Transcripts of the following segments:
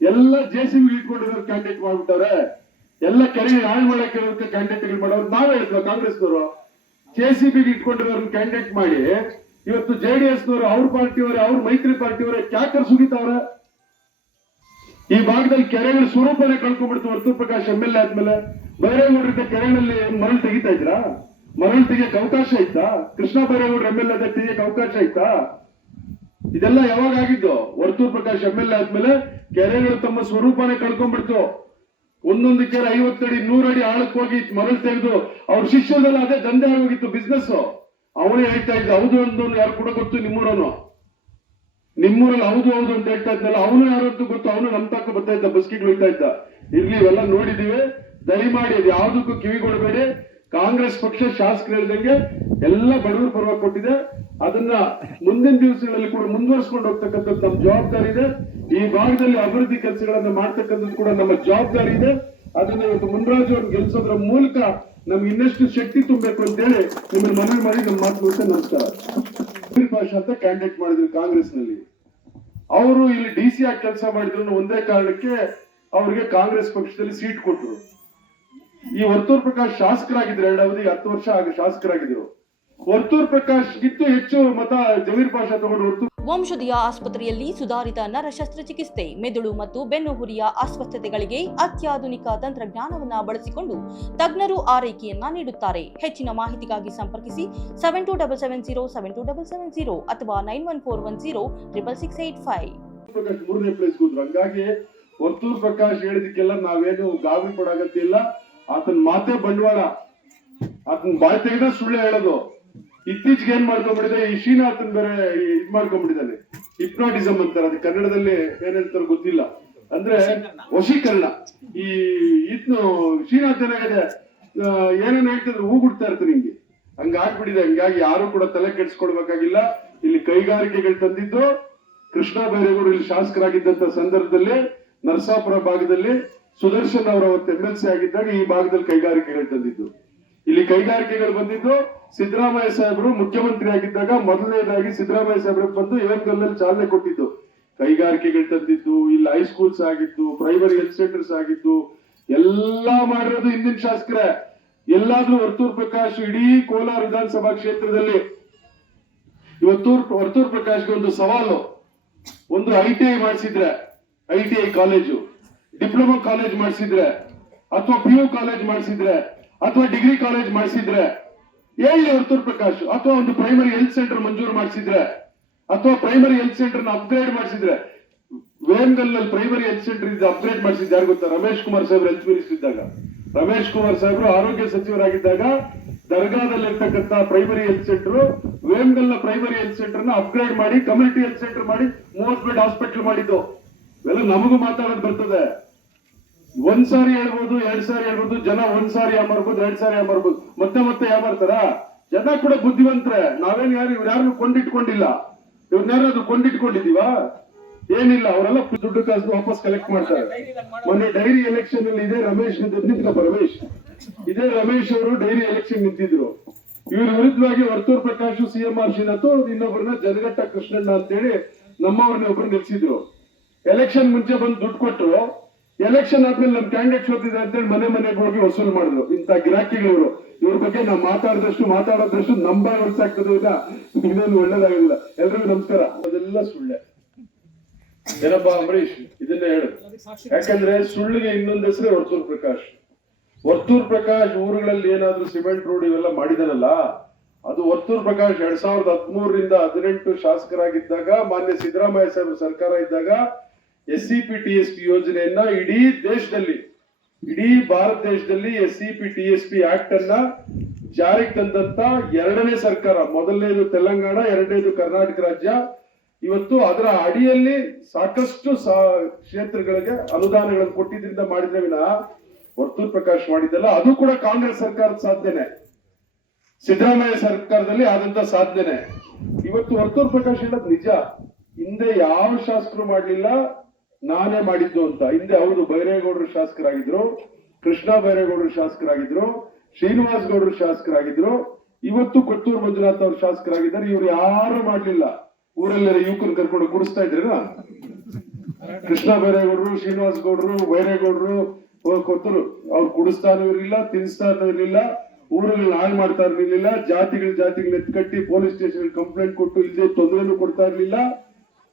ಎಲ್ಲ J C B ಇಟ್ಕೊಂಡಿರೋ candidate ಮಾಡ್ಬಿಟ್ಟವ್ರೆ. ಎಲ್ಲ ಕೆರೆಗೆ ಹಾಳು ಮಾಡಕ್ಕೆ ಕ್ಯಾಂಡಿಡೇಟ್ ಮಾಡೋರು ನಾವೇ ಹೇಳ್ತೀವ, ಕಾಂಗ್ರೆಸ್ನವರು. ಜೆ ಸಿ ಬಿ ಇಟ್ಕೊಂಡಿರೋರ್ ಕ್ಯಾಂಡಿಡೇಟ್ ಮಾಡಿ, ಇವತ್ತು ಜೆ ಡಿ ಎಸ್ ನವರು ಅವ್ರ ಪಾರ್ಟಿಯವರೇ, ಅವ್ರ ಮೈತ್ರಿ ಪಾರ್ಟಿಯವರೇ ಕ್ಯಾಕರ್ ಸುಗಿತಾವ್ರೆ. ಈ ಭಾಗದಲ್ಲಿ ಕೆರೆಗಳ ಸ್ವರೂಪನೆ ಕಳ್ಕೊಂಡ್ಬಿಡ್ತು Varthur Prakash M L A ಆದ್ಮೇಲೆ. ಬೈರೇಗೌಡರಿಂದ ಕೆರೆಗಳಲ್ಲಿ ಮರಳು ತೆಗಿತಾ ಇದ್ರಾ? ಮರಳು ತೆಗಿಯಕ್ ಅವಕಾಶ ಐತಾ ಕೃಷ್ಣ ಬೈರೇಗೌಡರು ಎಂ ಎಲ್ ಎ ತೆಗಿಯಕ್ ಅವಕಾಶ ಐತಾ ಇದೆಲ್ಲ ಯಾವಾಗ ಆಗಿದ್ದು? Varthur Prakash M L A ಆದ್ಮೇಲೆ ಕೆರೆಗಳು ತಮ್ಮ ಸ್ವರೂಪನೇ ಕಳ್ಕೊಂಡ್ಬಿಡ್ತು. ಒಂದೊಂದು ಕೆರೆ ಐವತ್ತಡಿ, ನೂರಡಿ ಆಳಕ್ಕೆ ಹೋಗಿ ಮರಳು ತೆಗೆದು ಅವ್ರ ಶಿಷ್ಯದಲ್ಲಿ ಅದೇ ದಂಧೆ ಆಗೋಗಿತ್ತು ಬಿಸ್ನೆಸ್ ಅವನೇ ಹೇಳ್ತಾ ಇದ್ದ, ಹೌದು ಅಂದೋನು ಯಾರು ಕೂಡ ಗೊತ್ತು ನಿಮ್ಮೂರನು. ನಿಮ್ಮೂರಲ್ಲಿ ಹೌದು ಹೌದು ಅಂತ ಹೇಳ್ತಾ ಇದ್ದಲ್ಲ ಅವನು ಅಂತ ಗೊತ್ತು, ಅವನು ನಮ್ ತಕ್ಕ ಬರ್ತಾ ಇದ್ದ ಬಸ್ಕಿಗಳು ಇದ್ದ. ಇರ್ಲಿ, ಇವೆಲ್ಲ ನೋಡಿದೀವಿ. ದಯಮಾಡಿ ಅದು ಯಾವುದಕ್ಕೂ ಕಿವಿಗೊಳ್ಬೇಡಿ ಕಾಂಗ್ರೆಸ್ ಪಕ್ಷ ಶಾಸಕರು ಹೇಳ್ದಂಗೆ ಎಲ್ಲ ಬಡವರು ಪರವಾಗಿ ಕೊಟ್ಟಿದೆ. ಅದನ್ನ ಮುಂದಿನ ದಿವಸಗಳಲ್ಲಿ ಕೂಡ ಮುಂದುವರಿಸಿಕೊಂಡು ಹೋಗ್ತಕ್ಕಂಥದ್ದು ನಮ್ಮ ಜವಾಬ್ದಾರಿ ಇದೆ. ಈ ಭಾಗದಲ್ಲಿ ಅಭಿವೃದ್ಧಿ ಕೆಲಸಗಳನ್ನ ಮಾಡ್ತಕ್ಕಂಥದ್ದು ಕೂಡ ನಮ್ಮ ಜವಾಬ್ದಾರಿ ಇದೆ. ಅದನ್ನ ಇವತ್ತು ಮುನ್ರಾಜು ಅವ್ರನ್ನ ಗೆಲ್ಸೋದ್ರ ಮೂಲಕ ನಮ್ಗೆ ಇನ್ನಷ್ಟು ಶಕ್ತಿ ತುಂಬಬೇಕು ಅಂತ ಹೇಳಿ ನಿಮ್ಮನ್ನು ಮನವಿ ಮಾಡಿ ನಮ್ಮ ಮಾತು ನಮಸ್ಕಾರ. ಪಾಷಾ ಅಂತ ಕ್ಯಾಂಡಿಡೇಟ್ ಮಾಡಿದ್ರು ಕಾಂಗ್ರೆಸ್ನಲ್ಲಿ ಅವರು ಇಲ್ಲಿ ಡಿ ಸಿ ಆಗಿ ಕೆಲಸ ಮಾಡಿದ್ರು ಒಂದೇ ಕಾರಣಕ್ಕೆ ಅವರಿಗೆ ಕಾಂಗ್ರೆಸ್ ಪಕ್ಷದಲ್ಲಿ ಸೀಟ್ ಕೊಟ್ಟರು. ಈ ವರ್ತೂರ್ ಪ್ರಕಾಶ್ ಶಾಸಕರಾಗಿದ್ರು ಎರಡಾವಧಿ ಹತ್ತು ವರ್ಷ ಆಗ ಶಾಸಕರಾಗಿದ್ರು. ವರ್ತೂರ್ ಪ್ರಕಾಶ್ ಗಿತ್ತು ಹೆಚ್ಚು ಮತ ಜಮೀರ್ ಪಾಷಾ ತಗೊಂಡು ವರ್ತೂರ್ ವಂಶದಿಯ ಆಸ್ಪತ್ರೆಯಲ್ಲಿ ಸುಧಾರಿತ ನರ ಶಸ್ತ್ರಚಿಕಿತ್ಸೆ ಮೆದುಳು ಮತ್ತು ಬೆನ್ನುಹುರಿಯ ಅಸ್ವಸ್ಥತೆಗಳಿಗೆ ಅತ್ಯಾಧುನಿಕ ತಂತ್ರಜ್ಞಾನವನ್ನ ಬಳಸಿಕೊಂಡು ತಜ್ಞರು ಆರೈಕೆಯನ್ನ ನೀಡುತ್ತಾರೆ. ಹೆಚ್ಚಿನ ಮಾಹಿತಿಗಾಗಿ ಸಂಪರ್ಕಿಸಿ seven two double seven zero seven two double seven zero ಅಥವಾ nine one four one zero triple six eight five Prakash ಮೂರನೇ ಪ್ಲೇಸ್ ಹಂಗಾಗಿ ವರ್ತೂರ್ ಪ್ರಕಾಶ್ ಹೇಳಿದಕ್ಕೆಲ್ಲ ನಾವೇನು ಗಾಬರಿ ಪಡಾಗತ್ತಿಲ್ಲ ಆತನ ಮಾತೆ ಬಂಡವಾಳ. ಆತನ ಬಾಯ್ ತೆಗೆದ ಸುಳ್ಳು ಹೇಳೋದು. ಇತ್ತೀಚೆಗೆ ಏನ್ ಮಾಡ್ಕೊಂಡ್ಬಿಟ್ಟಿದೆ ಈ ಶ್ರೀನಾಥನ್ ಬೇರೆ ಇದ್ ಮಾಡ್ಕೊಂಡ್ಬಿಟ್ಟಿದ್ದಾನೆ. ಹಿಪ್ನಾಟಿಸಮ್ ಅಂತಾರೆ. ಅದು ಕನ್ನಡದಲ್ಲಿ ಏನ್ ಗೊತ್ತಿಲ್ಲ. ಅಂದ್ರೆ ವಶೀಕರಣ. ಈ ಇದ್ನು ಶ್ರೀನಾಥ್ ಏನಾಗಿದೆ ಏನೇನ್ ಹೇಳ್ತಿದ್ರು ಬಿಡ್ತಾ ಇರ್ತಾರೆ ಹಿಂಗೆ ಹಂಗ ಹಂಗಾಗಿ ಯಾರು ಕೂಡ ತಲೆ ಕೆಡ್ಸ್ಕೊಡ್ಬೇಕಾಗಿಲ್ಲ. ಇಲ್ಲಿ ಕೈಗಾರಿಕೆಗಳು ತಂದಿದ್ದು ಕೃಷ್ಣ ಬೈರೇಗೌಡರು ಇಲ್ಲಿ ಶಾಸಕರಾಗಿದ್ದಂತ ಸಂದರ್ಭದಲ್ಲಿ, ನರಸಾಪುರ ಭಾಗದಲ್ಲಿ ಸುದರ್ಶನ್ ಅವರ ಅವತ್ತು ಎಂ ಎಲ್ ಸಿ ಆಗಿದ್ದಾಗ ಈ ಭಾಗದಲ್ಲಿ ಕೈಗಾರಿಕೆಗಳು ತಂದಿದ್ದು. ಇಲ್ಲಿ ಕೈಗಾರಿಕೆಗಳು ಬಂದಿದ್ದು ಸಿದ್ದರಾಮಯ್ಯ ಸಾಹೇಬರು ಮುಖ್ಯಮಂತ್ರಿ ಆಗಿದ್ದಾಗ ಮೊದಲನೇದಾಗಿ ಸಿದ್ದರಾಮಯ್ಯ ಸಾಹೇಬರು ಬಂದು ಏವನ್ಗಲ್ನಲ್ಲಿ ಚಾಲನೆ ಕೊಟ್ಟಿದ್ದು. ಕೈಗಾರಿಕೆಗಳು ತಂದಿದ್ದು, ಇಲ್ಲಿ ಹೈಸ್ಕೂಲ್ಸ್ ಆಗಿದ್ದು ಪ್ರೈಮರಿ ಹೆಲ್ತ್ ಸೆಂಟರ್ಸ್ ಆಗಿದ್ದು, ಎಲ್ಲಾ ಮಾಡಿರೋದು ಹಿಂದಿನ ಶಾಸಕರೇ. ಎಲ್ಲಾದ್ರೂ ವರ್ತೂರ್ ಪ್ರಕಾಶ್ ಇಡೀ ಕೋಲಾರ ವಿಧಾನಸಭಾ ಕ್ಷೇತ್ರದಲ್ಲಿ ಇವತ್ತು ವರ್ತೂರ್ ಪ್ರಕಾಶ್ಗೆ ಒಂದು ಸವಾಲು. ಒಂದು ಐ ಟಿ ಐ ಮಾಡಿಸಿದ್ರೆ, I T I college, diploma college ಮಾಡಿಸಿದ್ರೆ, ಅಥವಾ ಪಿ ಯು ಕಾಲೇಜ್ ಮಾಡಿಸಿದ್ರೆ ಅಥವಾ ಡಿಗ್ರಿ ಕಾಲೇಜ್ ಮಾಡಿಸಿದ್ರೆ ಹೇಳಿ ವರ್ತೂರ್ ಪ್ರಕಾಶ್? ಅಥವಾ ಒಂದು ಪ್ರೈಮರಿ ಹೆಲ್ತ್ ಸೆಂಟರ್ ಮಂಜೂರು ಮಾಡಿಸಿದ್ರೆ, ಅಥವಾ ಪ್ರೈಮರಿ ಹೆಲ್ತ್ ಸೆಂಟರ್ನ ಅಪ್ಗ್ರೇಡ್ ಮಾಡಿಸಿದ್ರೆ ವೇಮಗಲ್ನಲ್ಲಿ ಪ್ರೈಮರಿ ಹೆಲ್ತ್ ಸೆಂಟರ್ ಇದು ಅಪ್ಗ್ರೇಡ್ ಮಾಡಿಸಿದ್ದು ಯಾರು ಗೊತ್ತಾ? ರಮೇಶ್ ಕುಮಾರ್ ಸಾಹೇಬ್ರು ಹೆಲ್ತ್ ಮಿನಿಸ್ಟರ್ ಇದ್ದಾಗ ರಮೇಶ್ ಕುಮಾರ್ ಸಾಹೇಬ್ರು ಆರೋಗ್ಯ ಸಚಿವರಾಗಿದ್ದಾಗ ದರ್ಗಾದಲ್ಲಿರ್ತಕ್ಕಂಥ ಪ್ರೈಮರಿ ಹೆಲ್ತ್ ಸೆಂಟರ್ ವೇಮ್ಗಲ್ನ ಪ್ರೈಮರಿ ಹೆಲ್ತ್ ಸೆಂಟರ್ನ ಅಪ್ಗ್ರೇಡ್ ಮಾಡಿ ಕಮ್ಯುನಿಟಿ ಹೆಲ್ತ್ ಸೆಂಟರ್ ಮಾಡಿ ಮೂವತ್ ಬೆಡ್ ಹಾಸ್ಪಿಟಲ್ ಮಾಡಿದ್ದು. ಇವೆಲ್ಲ ನಮಗೂ ಮಾತಾಡೋದು ಬರ್ತದೆ. ಒಂದ್ ಸಾರಿ ಹೇಳ್ಬೋದು ಎರಡ್ ಸಾರಿ ಹೇಳ್ಬೋದು ಜನ ಒಂದ್ ಸಾರಿ ಯಾಮಾರ್ಬೋದು ಎರಡ್ ಸಾರಿ ಯಾಮಾರ್ಬೋದು ಮತ್ತೆ ಮತ್ತೆ ಯಾಮಾರ್ತಾರ ಜನ ಕೂಡ ಬುದ್ಧಿವಂತರೆ, ನಾವೇನ್ ಯಾರು ಇವ್ರು ಯಾರು ಕೊಂಡಿಟ್ಕೊಂಡಿಲ್ಲ. ಇವ್ರನ್ಯಾರು ಕೊಂಡಿಟ್ಕೊಂಡಿದೀವ ಏನಿಲ್ಲ, ಅವರೆಲ್ಲ ದುಡ್ಡು ಕಾಸು ವಾಪಸ್ ಕಲೆಕ್ಟ್ ಮಾಡ್ತಾರೆ. ಮೊನ್ನೆ ಡೈರಿ ಎಲೆಕ್ಷನ್ ಅಲ್ಲಿ ಇದೇ ರಮೇಶ್ ನಿಂತ್ಕಪ್ಪ ರಮೇಶ್ ಇದೇ ರಮೇಶ್ ಅವರು ಡೈರಿ ಎಲೆಕ್ಷನ್ ನಿಂತಿದ್ರು. ಇವ್ರ ವಿರುದ್ಧವಾಗಿ Varthur Prakash, C M R Srinath ಇನ್ನೊಬ್ಬರನ್ನ ಜನಗಟ್ಟ ಕೃಷ್ಣಣ್ಣ ಅಂತೇಳಿ ನಮ್ಮವ್ರನ್ನ ಒಬ್ರು ನಿಲ್ಸಿದ್ರು. ಎಲೆಕ್ಷನ್ ಮುಂಚೆ ಬಂದು ದುಡ್ಡು ಕೊಟ್ಟರು ಎಲೆಕ್ಷನ್ ಆದ್ಮೇಲೆ ನಮ್ ಕ್ಯಾಂಡಿಡೇಟ್ ಸೋತಿದೆ ಅಂತೇಳಿ ಮನೆ ಮನೆಗೆ ಹೋಗಿ ವಸೂಲ್ ಮಾಡಿದ್ರು. ಇಂಥ ಗಿರಾಕಿಗಳು ಇವ್ರ ಬಗ್ಗೆ ನಾವು ಮಾತಾಡದಷ್ಟು ಮಾತಾಡೋದಷ್ಟು ನಂಬ ಈಗ ಇನ್ನೊಂದು ಒಳ್ಳೇದಾಗಿಲ್ಲ. ಎಲ್ರಿಗೂ ನಮಸ್ಕಾರ. ಅದೆಲ್ಲ ಸುಳ್ಳೆ. ಏನಪ್ಪ ಅಂಬರೀಶ್ ಇದನ್ನ ಹೇಳು. ಯಾಕಂದ್ರೆ ಸುಳ್ಳಿಗೆ ಇನ್ನೊಂದ್ ಹೆಸರೇ ವರ್ತೂರ್ ಪ್ರಕಾಶ್. ವರ್ತೂರ್ ಪ್ರಕಾಶ್ ಊರುಗಳಲ್ಲಿ ಏನಾದ್ರೂ ಸಿಮೆಂಟ್ ರೋಡ್ ಇವೆಲ್ಲ ಮಾಡಿದರಲ್ಲ, ಅದು ವರ್ತೂರ್ ಪ್ರಕಾಶ್ ಎರಡ್ ಸಾವಿರದ ಹದಿಮೂರರಿಂದ ಹದಿನೆಂಟು ಶಾಸಕರಾಗಿದ್ದಾಗ, ಮಾನ್ಯ ಸಿದ್ದರಾಮಯ್ಯ ಸಾಹೇಬ್ ಸರ್ಕಾರ ಇದ್ದಾಗ S C P T S P ಯೋಜನೆಯನ್ನ ಇಡೀ ದೇಶದಲ್ಲಿ, ಇಡೀ ಭಾರತ ದೇಶದಲ್ಲಿ S C P T S P act ಅನ್ನ ಜಾರಿಗೆ ತಂದಂತ ಎರಡನೇ ಸರ್ಕಾರ, ಮೊದಲನೇದು ತೆಲಂಗಾಣ, ಎರಡನೇದು ಕರ್ನಾಟಕ ರಾಜ್ಯ. ಇವತ್ತು ಅದರ ಅಡಿಯಲ್ಲಿ ಸಾಕಷ್ಟು ಕ್ಷೇತ್ರಗಳಿಗೆ ಅನುದಾನಗಳನ್ನು ಕೊಟ್ಟಿದ್ರಿಂದ ಮಾಡಿದ್ರೆ ವಿನ ವರ್ತೂರ್ ಪ್ರಕಾಶ್ ಮಾಡಿದ್ದಲ್ಲ, ಅದು ಕೂಡ ಕಾಂಗ್ರೆಸ್ ಸರ್ಕಾರದ ಸಾಧನೆ ಸಿದ್ದರಾಮಯ್ಯ ಸರ್ಕಾರದಲ್ಲಿ ಆದಂತ ಸಾಧನೆ ಇವತ್ತು ವರ್ತೂರ್ ಪ್ರಕಾಶ್ ಹೇಳೋದು ನಿಜ. ಹಿಂದೆ ಯಾವ ಶಾಸಕರು ಮಾಡ್ಲಿಲ್ಲ ನಾನೇ ಮಾಡಿದ್ದು ಅಂತ. ಹಿಂದೆ ಹೌದು, ಬೈರೇಗೌಡರು ಶಾಸಕರಾಗಿದ್ರು, ಕೃಷ್ಣ ಬೈರೇಗೌಡರು ಶಾಸಕರಾಗಿದ್ರು ಶ್ರೀನಿವಾಸ್ ಗೌಡರು ಶಾಸಕರಾಗಿದ್ರು. ಇವತ್ತು ಕೊತ್ತೂರು ಮಂಜುನಾಥ್ ಅವರು ಶಾಸಕರಾಗಿದ್ದಾರೆ. ಇವ್ರು ಯಾರು ಮಾಡ್ಲಿಲ್ಲ. ಊರಲ್ಲೆಲ್ಲ ಯುವಕರು ಕರ್ಕೊಂಡು ಕೂಡಿಸ್ತಾ ಇದ್ರಲ್ಲ ಕೃಷ್ಣ ಬೈರೇಗೌಡರು ಶ್ರೀನಿವಾಸ್ ಗೌಡರು ಬೈರೇಗೌಡರು ಕೊತ್ತೂರು ಅವ್ರು ಕುಡಿಸ್ತಾ ಇರ್ಲಿಲ್ಲ ತಿನ್ಸ್ತಾ ಇರಲಿಲ್ಲ ಊರಲ್ಲಿ ಹಾಳು ಮಾಡ್ತಾ ಇರ್ಲಿಲ್ಲ, ಜಾತಿಗಳ ಜಾತಿಗಳ ಎತ್ಕಟ್ಟಿ ಪೊಲೀಸ್ ಸ್ಟೇಷನ್ ಕಂಪ್ಲೇಂಟ್ ಕೊಟ್ಟು ಇಲ್ಲದೆ ತೊಂದರೆನೂ ಕೊಡ್ತಾ ಇರ್ಲಿಲ್ಲ.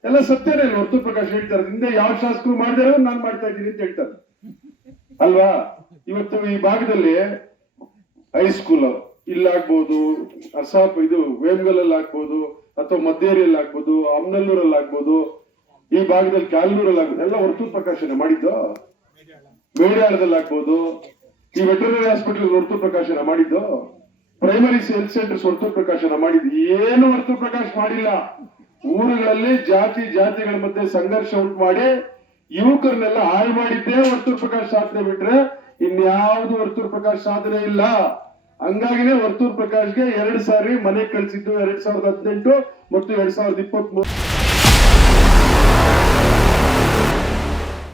ಎಲ್ಲ ಸತ್ಯನೇ ಹೊರತು ಪ್ರಕಾಶ್ ಹೇಳ್ತಾರೆ ಹಿಂದೆ ಯಾವ ಶಾಸಕರು ಮಾಡಿದಾರೋ ನಾನು ಮಾಡ್ತಾ ಇದ್ದೀನಿ ಅಂತ ಹೇಳ್ತಾರೆ. ಅಲ್ವಾ? ಇವತ್ತು ಈ ಭಾಗದಲ್ಲಿ ಹೈಸ್ಕೂಲ್ ಇಲ್ಲಾಗ್ಬೋದು ಅಸಾಪ್ ಇದು ವೇಮ್ಗಲಲ್ಲಿ ಆಗ್ಬೋದು ಅಥವಾ ಮದ್ದೇರಿಯಲ್ಲಿ ಆಗ್ಬೋದು ಅಮ್ನಲ್ಲೂರಲ್ಲಿ ಆಗ್ಬೋದು ಈ ಭಾಗದಲ್ಲಿ ಕ್ಯಾಲ್ನೂರಲ್ಲಿ ಆಗ್ಬೋದು ಎಲ್ಲ ಹೊರತು ಪ್ರಕಾಶನ ಮಾಡಿದ್ದು? ಮೇಡ್ಯಾಳದಲ್ಲಿ ಆಗ್ಬೋದು ಈ ವೆಟರ್ನರಿ ಹಾಸ್ಪಿಟಲ್ ಹೊರತು ಪ್ರಕಾಶನ ಮಾಡಿದ್ದು? ಪ್ರೈಮರಿ ಹೆಲ್ತ್ ಸೆಂಟರ್ಸ್ ಹೊರತು ಪ್ರಕಾಶನ ಮಾಡಿದ್ದು, ಏನು ಹೊರತು ಪ್ರಕಾಶ ಮಾಡಿಲ್ಲ. ಊರುಗಳಲ್ಲಿ ಜಾತಿ ಜಾತಿಗಳ ಮಧ್ಯೆ ಸಂಘರ್ಷ ಉಂಟು ಮಾಡಿ ಯುವಕರನ್ನೆಲ್ಲ ಹಾಳು ಮಾಡಿದ್ದೇ ವರ್ತೂರ್ ಪ್ರಕಾಶ್ ಸಾಧನೆ ಬಿಟ್ರೆ ಇನ್ಯಾವುದು ವರ್ತೂರ್ ಪ್ರಕಾಶ್ ಸಾಧನೆ ಇಲ್ಲ. ಹಂಗಾಗಿನೇ ವರ್ತೂರ್ ಪ್ರಕಾಶ್ಗೆ ಎರಡು ಸಾರಿ ಮನೆ ಕಳಿಸಿದ್ದು ಎರಡ್ ಸಾವಿರದ ಹದಿನೆಂಟು ಮತ್ತು ಎರಡ್ ಸಾವಿರದ ಇಪ್ಪತ್ತ್